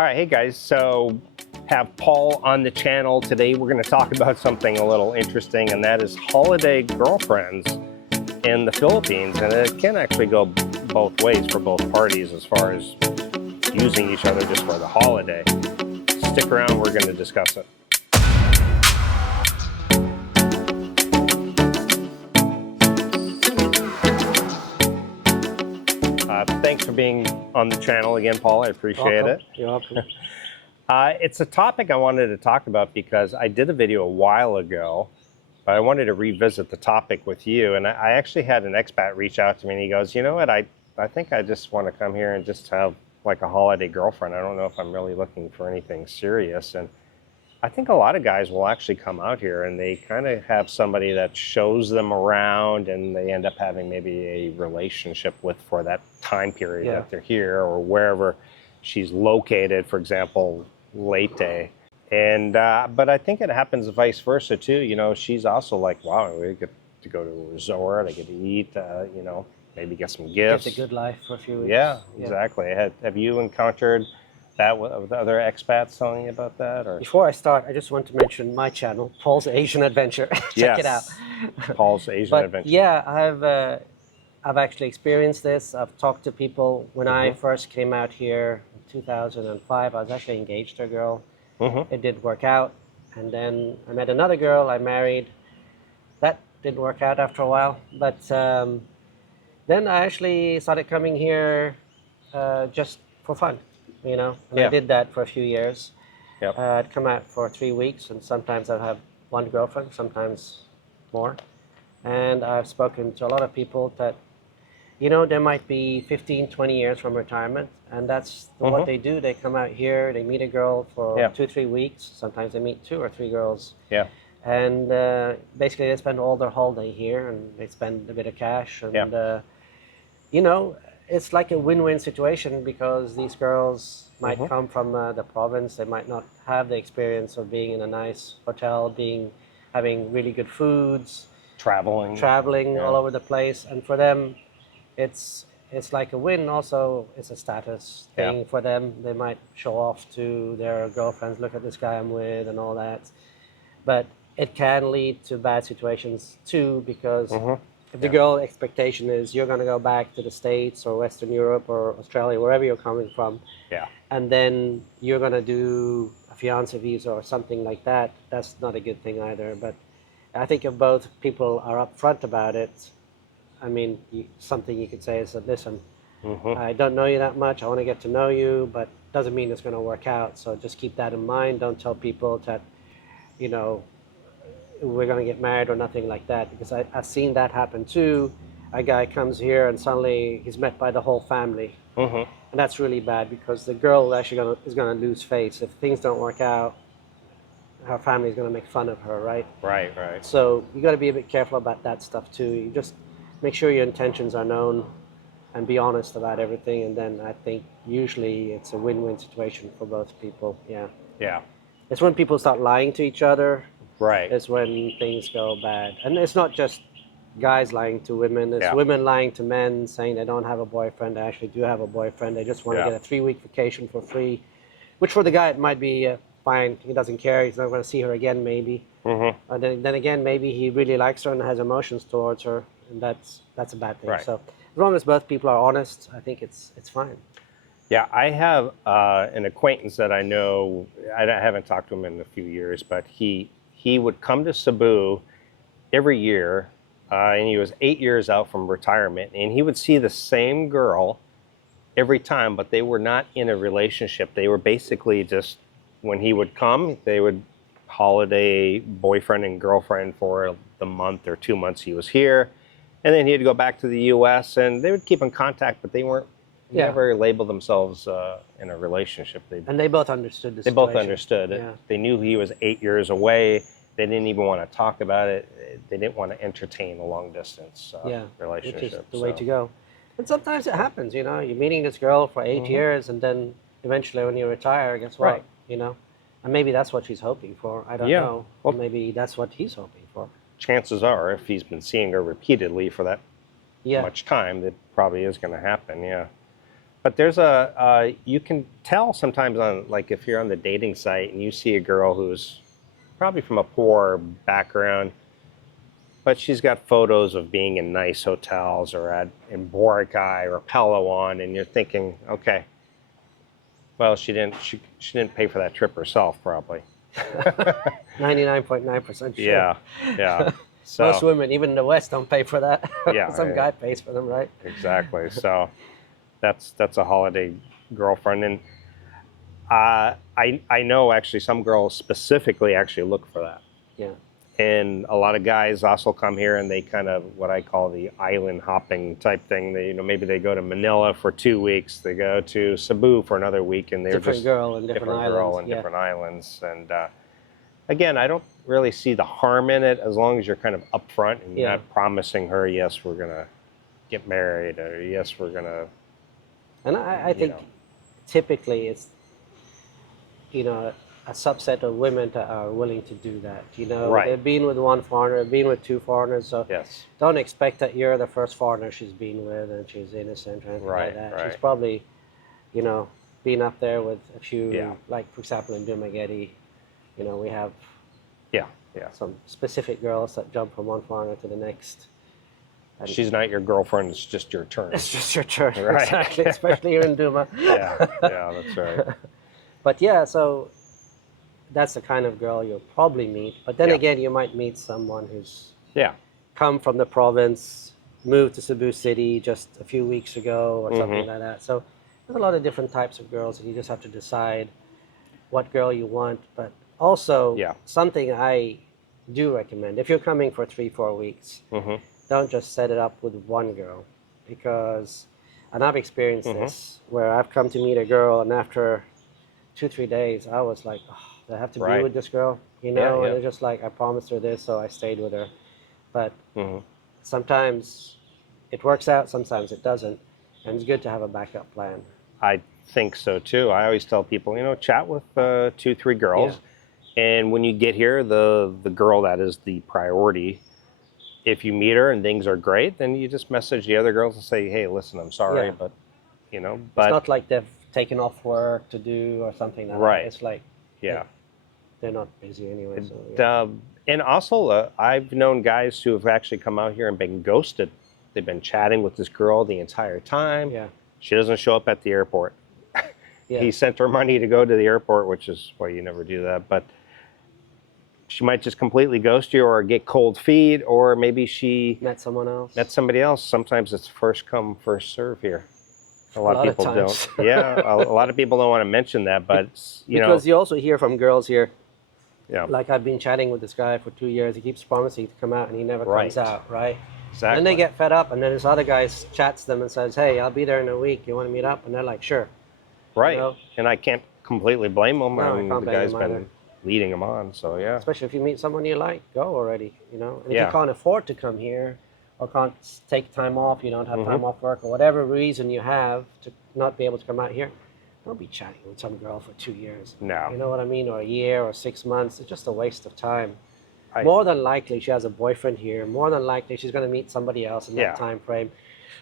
All right, hey guys, so have Paul on the channel. Today we're going to talk about something a little interesting, and that is holiday girlfriends in the Philippines. And it can actually go both ways for both parties as far as using each other just for the holiday. Stick around, we're going to discuss it. Thanks for being on the channel again, Paul. I appreciate it. You're welcome. It's a topic I wanted to talk about because I did a video a while ago, but I wanted to revisit the topic with you. And I actually had an expat reach out to me, and he goes, you know what, I think I just want to come here and just have like a holiday girlfriend. I don't know if I'm really looking for anything serious. And I think a lot of guys will actually come out here and they kind of have somebody that shows them around, and they end up having maybe a relationship with for that time period that they're here, or wherever she's located, for example, Leyte. And but I think it happens vice versa too. You know, she's also like, wow, we get to go to a resort, I get to eat, you know, maybe get some gifts. It's a good life for a few weeks. Yeah, exactly. Have you encountered that with other expats telling you about that? Or before I start, I just want to mention my channel, Paul's Asian Adventure. Check it out. Paul's Asian Adventure. Yeah, I've actually experienced this. I've talked to people. When I first came out here in 2005, I was actually engaged to a girl. It didn't work out. And then I met another girl I married. That didn't work out after a while. But then I actually started coming here just for fun, you know. And I did that for a few years. I'd come out for 3 weeks, and sometimes I'd have one girlfriend, sometimes more. And I've spoken to a lot of people that, you know, they might be 15, 20 years from retirement, and that's what they do. They come out here, they meet a girl for 2 or 3 weeks. Sometimes they meet 2 or 3 girls. And basically they spend all their holiday here, and they spend a bit of cash. And, you know, it's like a win-win situation, because these girls might come from the province. They might not have the experience of being in a nice hotel, having really good foods, traveling all over the place. And for them, it's like a win. Also, it's a status thing for them. They might show off to their girlfriends, look at this guy I'm with and all that. But it can lead to bad situations too, because if the girl expectation is you're going to go back to the States or Western Europe or Australia, wherever you're coming from, and then you're going to do a fiancé visa or something like that, that's not a good thing either. But I think if both people are upfront about it, I mean, something you could say is that, listen, I don't know you that much, I want to get to know you, but doesn't mean it's going to work out. So just keep that in mind. Don't tell people that, you know, we're going to get married or nothing like that, because I've seen that happen too. A guy comes here and suddenly he's met by the whole family. And that's really bad, because the girl actually is going to lose face. If things don't work out, her family is going to make fun of her, right? Right. So you got to be a bit careful about that stuff too. You just make sure your intentions are known and be honest about everything, and then I think usually it's a win-win situation for both people. Yeah. It's when people start lying to each other. It's when things go bad. And it's not just guys lying to women. It's women lying to men, saying they don't have a boyfriend. They actually do have a boyfriend. They just want to get a 3-week vacation for free, which for the guy it might be fine. He doesn't care. He's not going to see her again, maybe. Then again, maybe he really likes her and has emotions towards her, and that's a bad thing. So as long as both people are honest, I think it's fine. Yeah, I have an acquaintance that I know. I haven't talked to him in a few years, but he would come to Cebu every year, and he was 8 years out from retirement, and he would see the same girl every time, but they were not in a relationship. They were basically just, when he would come, they would holiday boyfriend and girlfriend for the month or 2 months he was here, and then he'd go back to the U.S., and they would keep in contact, but they weren't never labeled themselves in a relationship. And they both understood the situation. They both understood it. They knew he was 8 years away. They didn't even want to talk about it. They didn't want to entertain a long distance relationship. Which is the way to go. And sometimes it happens, you know. You're meeting this girl for 8 years, and then eventually when you retire, guess what? You know, and maybe that's what she's hoping for. I don't know. Well, maybe that's what he's hoping for. Chances are, if he's been seeing her repeatedly for that much time, that probably is going to happen. But there's you can tell sometimes on, like, if you're on the dating site and you see a girl who's probably from a poor background, but she's got photos of being in nice hotels or in Boracay or Palawan, and you're thinking, okay, well, she didn't pay for that trip herself, probably. 99.9% sure. Yeah, yeah. So Most women, even in the West, don't pay for that. Yeah, Some yeah. guy pays for them, right? exactly. So that's a holiday girlfriend, and I know actually some girls specifically actually look for that. Yeah. And a lot of guys also come here and they kind of what I call the island hopping type thing. They, maybe they go to Manila for 2 weeks, they go to Cebu for another week, and they're Different just girl in different girl islands. in Yeah. different islands. And again, I don't really see the harm in it as long as you're kind of upfront and you're Yeah. not promising her, yes, we're gonna get married, or yes, we're gonna. And I think know. typically it's, a subset of women that are willing to do that. Right. They've been with one foreigner, been with two foreigners, so Yes. don't expect that you're the first foreigner she's been with and she's innocent or anything Right, like that. right. She's probably, been up there with a few, Yeah. like for example in Dumaguete, we have Yeah, yeah. some specific girls that jump from one foreigner to the next. And She's not your girlfriend, it's just your turn. it's just your turn, Right. exactly, especially here in Duma. Yeah, that's right. But yeah, so that's the kind of girl you'll probably meet. But then Yeah. again, you might meet someone who's Yeah. come from the province, moved to Cebu City just a few weeks ago or something Mhm. like that. So there's a lot of different types of girls, and you just have to decide what girl you want. But also, Yeah. something I do recommend, if you're coming for 3-4 weeks, Hmm. don't just set it up with one girl, because, and I've experienced this, where I've come to meet a girl and after 2-3 days I was like, oh, do I have to be Right. with this girl, Yeah, and yeah. it's just like I promised her this, so I stayed with her. But Hmm. sometimes it works out, sometimes it doesn't, and it's good to have a backup plan. I think so too. I always tell people, chat with 2, 3 girls, and when you get here, the girl that is the priority. If you meet her and things are great, then you just message the other girls and say, "Hey, listen, I'm sorry, Yeah. but It's but not like they've taken off work to do or something like Right. that. It's like yeah." they're not busy anyway. So yeah. And also, I've known guys who have actually come out here and been ghosted. They've been chatting with this girl the entire time. Yeah. She doesn't show up at the airport. Yeah. He sent her money to go to the airport, which is why you never do that. But she might just completely ghost you or get cold feet, or maybe she Met someone else. met somebody else. Sometimes it's first come, first serve here. A lot lot of of people times. don't. Yeah, a lot of people don't want to mention that, but because you also hear from girls here, yeah, like I've been chatting with this guy for 2 years. He keeps promising to come out and he never comes Right. out, right? exactly. And they get fed up, and then this other guy chats them and says, "Hey, I'll be there in a week. You want to meet up?" And they're like, "Sure." right, know? and I can't completely blame them. No, I I mean, can't the blame guy's him been either. leading them on, so yeah, Especially if you meet someone you like, go already, And if Yeah. you can't afford to come here or can't take time off, you don't have Mm-hmm. time off work, or whatever reason you have to not be able to come out here, don't be chatting with some girl for 2 years. No. You know what I mean? Or a year or 6 months. It's just a waste of time. I- More than likely, she has a boyfriend here. More than likely, she's going to meet somebody else in Yeah. that time frame.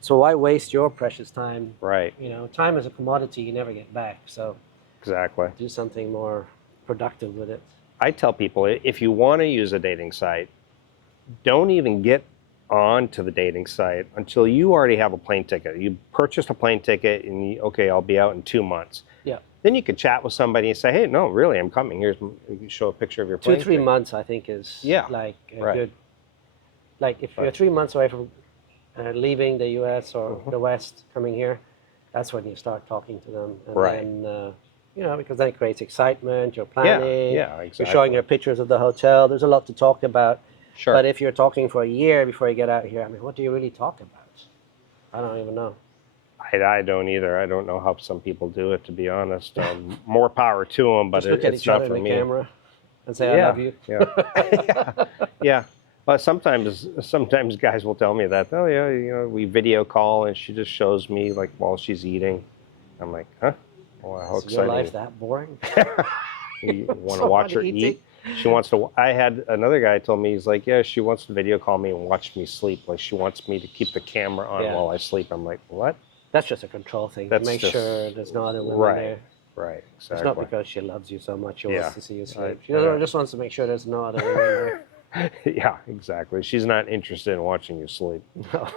So why waste your precious time? right, Time is a commodity you never get back. So exactly. do something more productive with it. I tell people, if you want to use a dating site, don't even get on to the dating site until you already have a plane ticket. You purchased a plane ticket and okay, I'll be out in 2 months. Yeah. Then you could chat with somebody and say, hey, no, really, I'm coming. You can show a picture of your plane 2-3 ticket. months, I think, is Yeah, like a right. good. Like if you're Right. 3 months away from leaving the U.S. or Mm-hmm. the West, coming here, that's when you start talking to them, and Right. then because then it creates excitement. You're planning. yeah, exactly. You're showing her pictures of the hotel. There's a lot to talk about. Sure. But if you're talking for a year before you get out here, I mean, what do you really talk about? I don't even know. I don't either. I don't know how some people do it, to be honest. More power to them, but Just look at it's each not other for in the me. camera and say, "I Yeah, love you." yeah, yeah. But sometimes guys will tell me that, oh yeah, we video call and she just shows me like while she's eating. I'm like, huh? Well, how Is your exciting! life that boring? You want to Someone watch her eating? eat? She wants to. I had another guy told me, he's like, yeah, she wants to video call me and watch me sleep. Like she wants me to keep the camera on Yeah. while I sleep. I'm like, what? That's just a control thing, to That's make just- sure there's no other women Right. there. Right. It's not Exactly. because she loves you so much, she Yeah. wants to see you sleep. Right. She Yeah. just wants to make sure there's no other women there. Yeah, exactly. She's not interested in watching you sleep. No.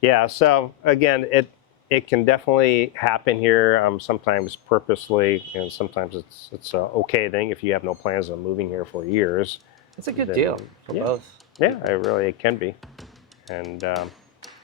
Yeah. So again, it can definitely happen here. Sometimes purposely, and sometimes it's a okay thing if you have no plans on moving here for years. It's a good Then, deal for yeah. both. Yeah, it can be, and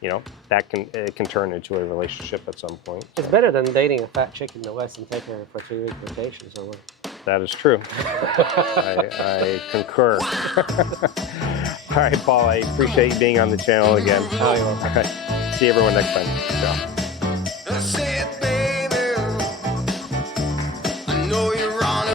you know, it can turn into a relationship at some point. It's better than dating a fat chick in the West and taking her for 3-week vacation somewhere. That is true. I concur. All right, Paul, I appreciate you being on the channel again. Oh, you're welcome. All right. See everyone next time. Ciao.